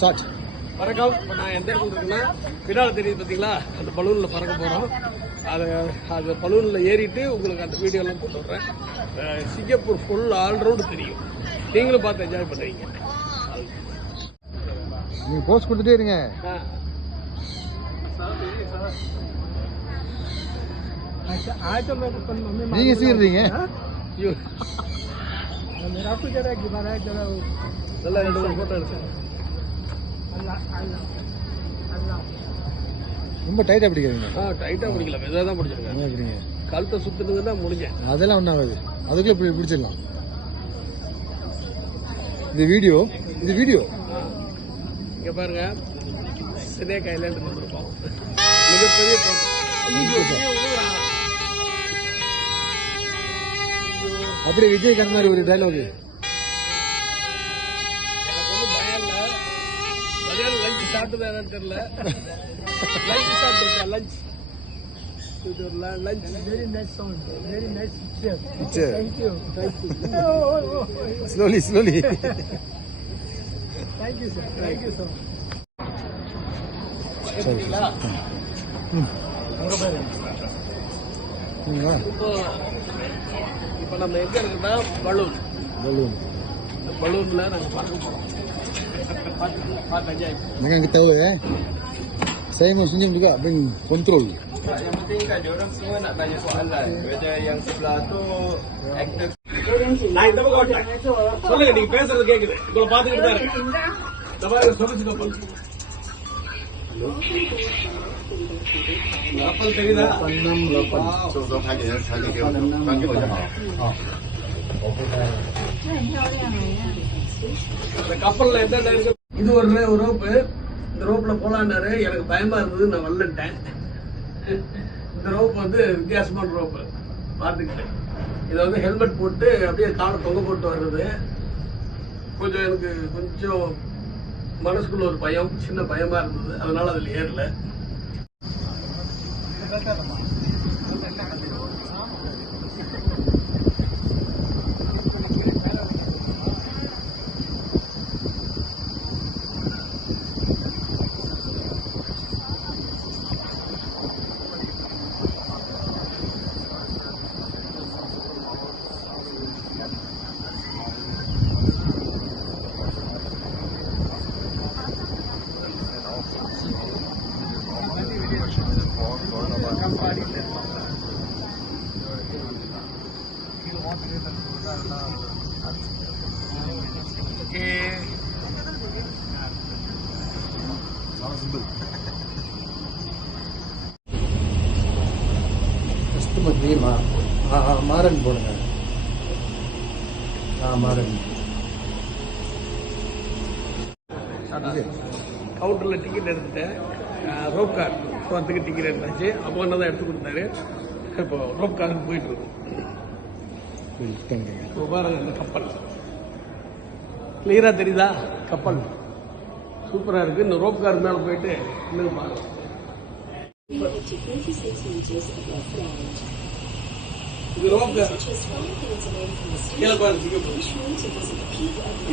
Start வணக்கம் இப்போ நான் எந்த இடத்துல இருக்கேன்னா பின்னால் தெரியுது பார்த்தீங்களா அந்த பலூனில் பறக்க போகிறோம் அதை அது பலூனில் ஏறிட்டு உங்களுக்கு அந்த வீடியோலாம் போட்டு விட்றேன் அஹ் சிங்கப்பூர் ஃபுல் ஆல்ரவுண்டு தெரியும். நீங்களும் பார்த்து என்ஜாய் பண்ணுவீங்க. நீங்க போஸ்ட் கொடுத்துட்டே இருங்க. ஆ. நீங்க சீர்றீங்க. ஐயோ. நல்லா ரெண்டு மூணு ஃபோட்டோ எடுத்தேன். ரொம்ப டைட்டா பிடிக்காதீங்க. ஆ டைட்டாக பிடிக்கல மெதுவாக தான் பிடிச்சிருக்கேன். எப்படிங்க கழுத்தை சுற்றுனதுன்னா முடிஞ்சேன். அதெல்லாம் ஒன்றும் ஆகாது. அதுக்குள்ள இப்படி பிடிச்சிடலாம். இது வீடியோ இது வீடியோ இங்கே பாருங்க. சிதே கைலாண்டு வந்திருக்கோம். மிகப்பெரிய. அப்படியே விஜயகாந்த் மாதிரி ஒரு dialogue very nice sound very nice picture picture thank you thank you slowly slowly thank you sir thank you sir சரி சரிங்களா இப்போ இப்போ நம்ம எங்க இருக்குன்னா பலூன். பலூன். பலூன்ல நாங்க பறக்க போறோம். Jangan ketawa eh. Saya mau senyum juga, bring kontrol. Yang penting kan diorang semua nak tanya soalan Whether yang sebelah tu actor நான் இந்த பக்கம் ஓட்டுறேன். சொல்லுங்க நீங்க பேசுறது கேக்குது உங்களை பாத்துக்கிட்டு தான் இருக்கேன் இந்த மாதிரி சொல்லுச்சு கப்பல் கப்பல் தெரியுதா அந்த கப்பல்ல என்னென்ன இருக்கு இது ஒரு ஒரு ரோப்பு இந்த ரோப்பில் போகலான்னாரு எனக்கு பயமாக இருந்தது. நான் வரலன்ட்டேன். இந்த ரோப் வந்து வித்தியாசமான ரோப்பு பார்த்துக்கிட்டேன் இதை வந்து ஹெல்மெட் போட்டு அப்படியே காலை தொங்க போட்டு வர்றது. கொஞ்சம் எனக்கு கொஞ்சம் மனசுக்குள்ள ஒரு பயம் சின்ன பயமாக இருந்தது. அதனால அதில் ஏறல ஓகே நேமா மாறன் போடுங்க. ஆ மாறன். கவுண்டர்ல டிக்கெட் எடுத்துட்டேன். ரோப் கார் போகிறதுக்கு டிக்கெட் எடுத்தாச்சு. அப்போ என்ன தான் எடுத்து கொடுத்தாரு. இப்போ ரோப் காருக்கு போயிட்டு இருக்கோம். பாருங்க இந்த கப்பல். கிளியரா தெரியுதா? கப்பல். சூப்பரா இருக்கு. இந்த ரோப் கார் மேல போயிட்டு இன்னும் பாருங்க.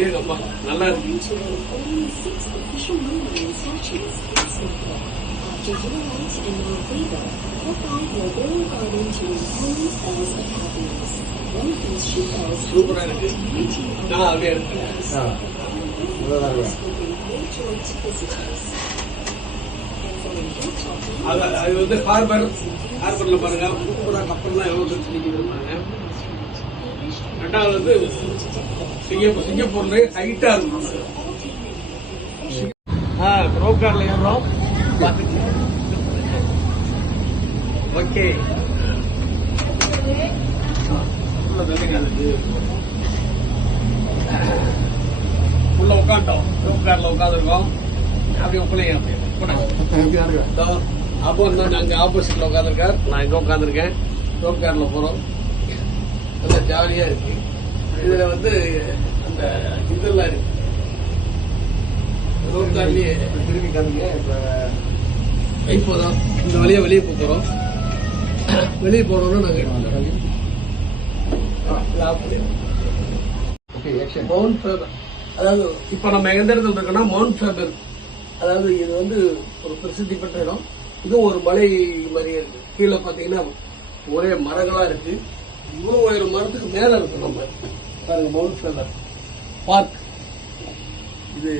ஏங்கப்பா நல்லா இருக்கு in Mount Garden to of Happiness. One of these bells சூப்பரா இருக்கு நான் அப்படியே எடுத்தேன் ஆ இவ்வளோதான் will bring great joy to visitors. அது அது வந்து ஹார்பர் ஹார்பர்ல பாருங்க சூப்பரா கப்பல்லாம் எவ்வளவு பாருங்க ரெண்டாவது வந்து சிங்கப்பூர் சிங்கப்பூர்ல ஹைட்டா இருக்கும். ஆ ரோப் கார்ல ஏறுறோம். பார்த்துட்டு ஓகே உள்ள உட்காந்துட்டோம் ரோப் கார்ல உட்காந்துருக்கோம் அப்படியே உட்காந்து அப்படியே அப்போ இன்னும் அங்கே ஆப்போசிட்ல உட்காந்துருக்கார் நான் இங்கே உட்காந்துருக்கேன் ரோப் கார்ல போறோம் நல்லா ஜாலியா இருக்கு இதில் வந்து அந்த இதெல்லாம் இருக்கு ரோப் கார்லயே திரும்பி காமிங்க இப்போ இப்போதான் இந்த வழியா வெளியே போகிறோம் வெளியே போனோம்னா நாங்கள் ஓகே ஆக்ஷன் மவுண்ட் ஃபேபர் அதாவது இப்போ நம்ம எந்த இடத்துல இருக்கோம்னா மவுண்ட் ஃபேபர் அதாவது இது வந்து ஒரு பிரசித்தி பெற்ற இடம். இதுவும் ஒரு மலை மாதிரியே இருக்கு. கீழே பார்த்தீங்கன்னா ஒரே மரங்களா இருக்கு. இவ்வளோ உயரம் மரத்துக்கு மேல இருக்கு நம்ம. பாருங்க மவுண்ட் ஃபேபர் பார்க் இது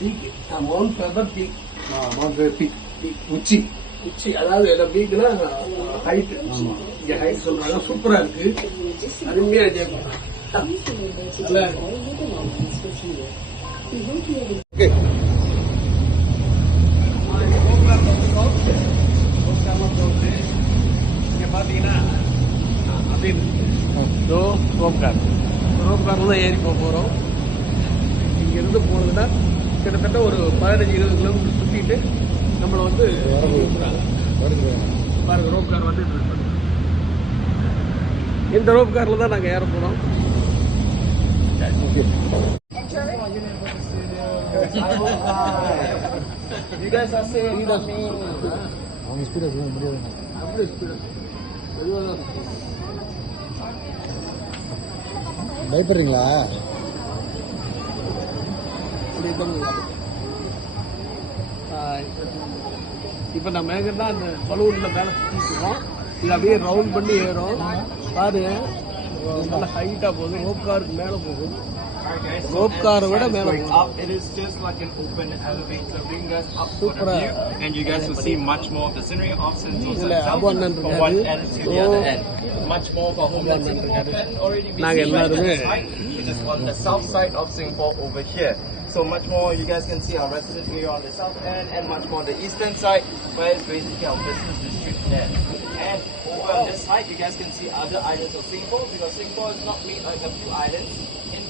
பீக் மவுண்ட் ஃபேபர் பீக் உச்சி உச்சி அதாவது என்ன பீக்னா ஹைட் இங்க ஹைட் சொல்றாங்க. சூப்பரா இருக்கு. அருமையா என்ஜாய் பண்ணலாம் to Hello. take all your belongings with you. We hope you have okay இங்க பாத்தீங்கன்னா அப்படின்னு இதோ ரோப் கார் ரோப் கார்ல தான் ஏறி போக இருந்து போனதுன்னா கிட்டத்தட்ட ஒரு பதினஞ்சு இருபது கிலோமீட்டர் சுத்திட்டு நம்மள வந்து. பாருங்க ரோப் கார் வந்து இந்த ரோப் கார்ல தான் நாங்க ஏற okay You guys are saying me. அவங்க ஸ்பீடாக சொல்ல முடியாது அப்படியே speed ஆ. பயப்படுறீங்களா? அப்படியே இப்ப நம்ம எங்கன்னா அந்த பலூன்ல மேல சுத்திக்கிறோம் இது அப்படியே ரவுண்ட் பண்ணி ஏறும் பாரு நல்ல ஹைட்டா போகுது ரோப் காருக்கு மேல போகும் ரோப் காரை விட மேல போகும் Up, it is just like an open elevator, bring us up for Super. the view, and you guys will see much more of the scenery of Sentosa இதுல itself, அபுவண்ணன் from இருக்காரு. one end to the other end. Much more of our homeland Singapore can already be நாங்க seen right எல்லாருமே this side, which is on the south side of Singapore over here. So much more, you guys can see our residence area on the south end, and much more on the eastern side, where it's basically our business district there. And over on this side, you guys can see other islands of Singapore, because Singapore is not made like a few islands.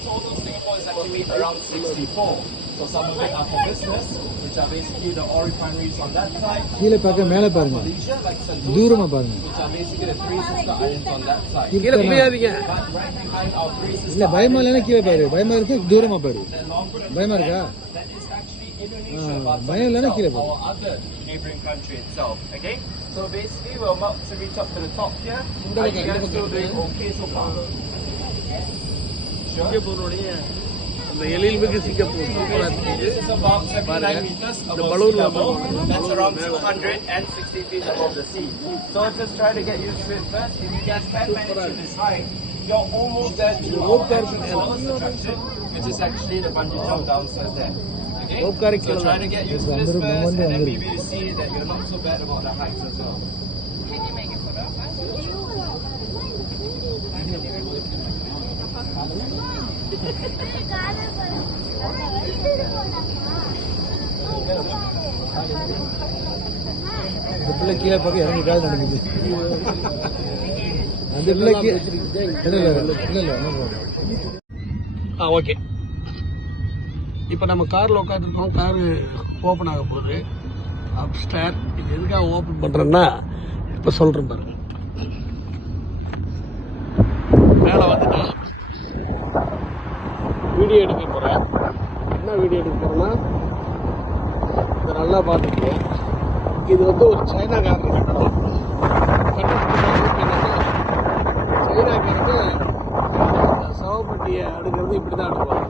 In total, Singapore is actually made around 64. So some of it are for business, which are basically the oil refineries on that side. கீழே பார்க்க மேலே பாருங்க Malaysia, like Sentosa, தூரமா பாருங்க which are basically the three sister islands on that side. கீழே குடியாதீங்க But right behind our three sister இல்ல பயமா இல்லைன்னா கீழே பாரு பயமா இருக்கு தூரமா பாரு islands, பயமா இருக்கா that is actually Ah, Indonesia, but பயம் இல்லைன்னா கீழே பாரு our other neighboring country itself. Okay, so basically we're about to reach up to the top here. Are you guys still doing okay so far? Sure. சிங்கப்பூருடைய அந்த எழில்மிகு Singapore சூப்பரா இருக்கு This is about 79 பாருங்க. meters இந்த above sea balloon level. level. That's around 260 feet above the sea. So just try to get used to it first. If you guys can manage to this height, you're almost there to rope our car actual tallest attraction, which is actually the bungee jump downstairs there. Okay? Rope car So try to get used to this Vandiru, first, and then vandiru. maybe you see that you're not so bad about the heights as well. இந்த பிள்ளை கீழே பார்க்க இறங்கி கால் நடக்குது. அந்த பிள்ளை கீழே இல்ல இல்ல ஆ ஓகே. இப்போ நம்ம காரில் உட்காந்துருக்கோம் காரு ஓப்பன் ஆக போகுது. அப் ஸ்டார் இது எதுக்காக ஓப்பன் பண்ணுறேன்னா இப்போ சொல்கிறேன் பாருங்க. மேலே வந்துட்டேன் வீடியோ எடுக்க போகிறேன் என்ன வீடியோ எடுக்க போகிறேன்னா இதை நல்லா பார்த்துக்கோ இது வந்து ஒரு சைனாக்காரர் கட்டடம் கட்டடத்துக்கு என்னன்னா சைனாக்காரங்க சவப்பட்டியை அடுக்கிறது இப்படி தான் அடுக்குவாங்க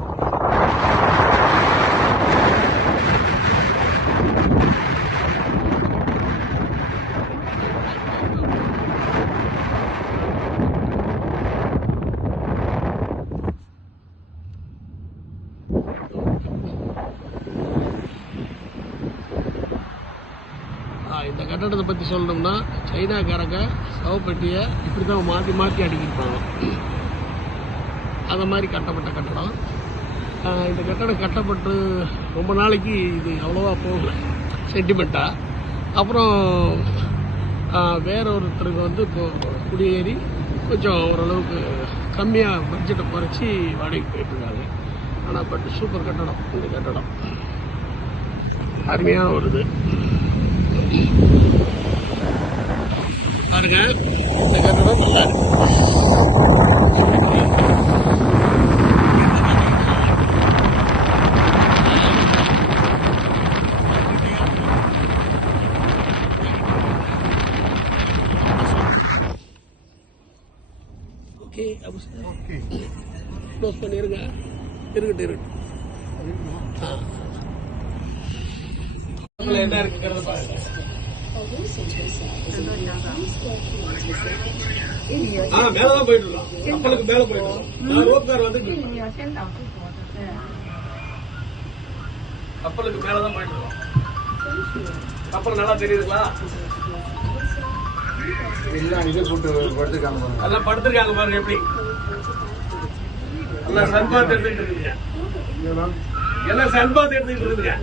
ஆ, இந்த கட்டடத்தை பற்றி சொல்லணும்னா சைனாக்காரங்க சவப்பட்டியை இப்படி தான் மாற்றி மாற்றி அடிக்கிருப்பாங்க அந்த மாதிரி கட்டப்பட்ட கட்டடம். இந்த கட்டடம் கட்டப்பட்டு ரொம்ப நாளைக்கு இது அவ்வளோவா போகல. சென்டிமெண்ட்டாக அப்புறம் ஆ, வேற ஒருத்தருக்கு வந்து இப்போ குடியேறி கொஞ்சம் ஓரளவுக்கு கம்மியாக பட்ஜெட்டை குறைச்சி வாடகைக்கு போயிட்டுருக்காங்க. ஆனால் பட் சூப்பர் கட்டடம் இந்த கட்டடம். அருமையான ஒரு இது. பாருங்க இந்த கட்டடம் நல்லா இருக்கு ஓகே அப்போ க்ளோஸ் பண்ணிருங்க இருக்கட்டும் இருக்கட்டும் ஆ. அதுல என்ன இருக்குங்கிறத மேலதான் போயிட்டு இருக்கான் கப்பலுக்கு மேல போயிட்டு ரோப் கார் வந்துட்டு கப்பலுக்கு மேலதான் போயிட்டு இருக்கான் அப்பளம் நல்லா தெரியுதுங்களா? எல்லாம் இது படுத்துருக்காங்க எல்லாம் படுத்துருக்காங்க பாருங்க எப்படி? எல்லாம் சன்பாத் எடுத்துக்கிட்டு இருக்குங்க. எல்லாம் சன்பாத் எடுத்துக்கிட்டு இருக்குங்க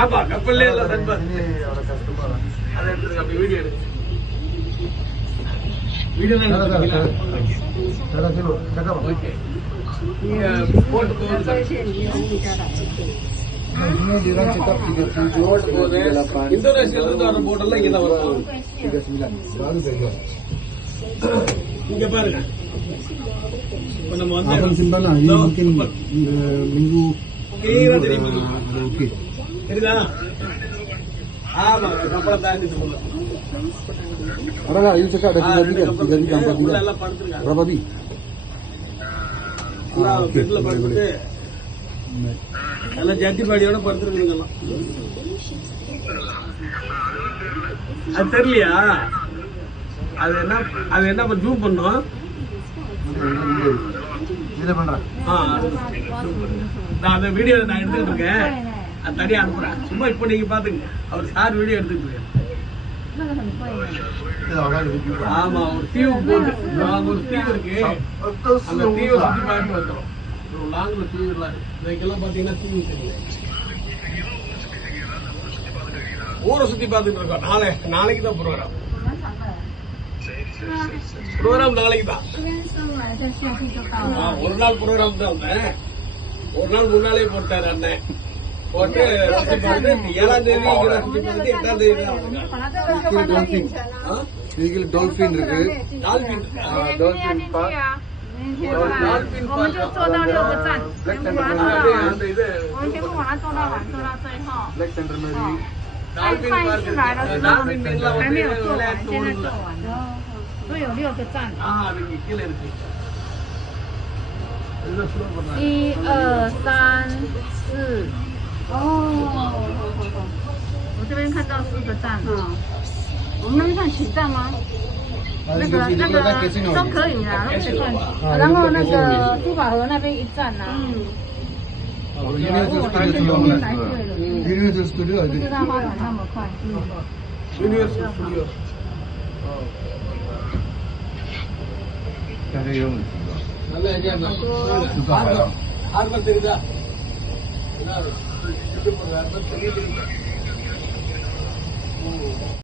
ஆமா கப்பல்லே எல்லாம் சன்பாத் கஷ்டமா தான். அதை எடுத்துருங்க அப்படி வீடியோ எடுங்க வீடியோ சரி, சரி, எடுத்துருக்கீங்களா சரி. சரி, சரி, சக்கரம். ஓகே நீங்க போட்டு போகுது Image இதெல்லாம் check up, tiga tujuh, போட்டு போகுது delapan, இந்தோனேஷியால இருந்து வர போட்டெல்லாம் இங்க தான் வரும் tiga sembilan. Baru pegang. இங்க பாருங்க இப்ப Abang simpanan, ini இதோ, Ah, okey, பெட்ல படுத்துருக்குங்க எல்லாம் அது தெரியலையா? அது என்ன அது என்ன ஜூம் பண்ணோம்? Ini பண்றேன் ஆ, அது நான் அந்த வீடியோ நான் எடுத்துக்கிட்டு இருக்கேன். அது தனியாக அனுப்புகிறான் சும்மா இப்போ நீங்க பார்த்துங்க அவர் சார் வீடியோ எடுத்துக்கிட்டு ஆமா ஒரு தீவு போட்டு ஒரு தீவு இருக்கு. அந்த தீவை சுற்றி பயன்படுத்துறோம் வந்துடும் லாங்கில் தீவுலாம் இன்னைக்கெல்லாம் பாத்தீங்கன்னா தீவு தெரியல. ஊரை சுற்றி பார்த்துட்டு இருக்கோம். நாளை நாளைக்கு தான் ப்ரோக்ராம் ப்ரோக்ராம் நாளைக்கு தான். ஒரு நாள் ப்ரோக்ராம் தான் ஒரு நாள் முன்னாலே போட்டாரு அண்ணன் போட்டு சுத்தி பார்த்து ஏழாம் தேதி இங்க சுத்தி பார்த்து எட்டாம் தேதி தான் 我 வந்தாங்க. 们把它这个就放到变成了。 ஆ? இதுல டால்ஃபின் இருக்கு டால்பின் ஆ, டால்ஃபின் பார்க் 明天过来，我们就做到六个站，全部把它做到 அப்படியே 完 அந்த。இது 我们全部把它做到完，做到最后。 பிளாக் சென்டர் மாதிரி 上 டால்பின் 上一 பார்க் 次来的时 இருக்கு. 候 டால்பின் மீன்லாம் 还 வந்து 没有做完， விளையாட்டு 现在 ஊர்ல 做完了，所以有六个站。 ஆ அதுக்கு கீழே இருக்கு இதுதான் slow பண்றாங்க. 一二三四。 哦，好好好我这边看到四个站。啊我们那边算起站吗？那个那个都可以啦，都可以。然后那个珠宝河那边一站啦。嗯。我们那边是排队用的。嗯。今天是十六。不知道发展那么快。嗯。今天是十六。哦。加点油。那来点吧。珠宝河。二个，二个，这个。जो प्रधानमंत्री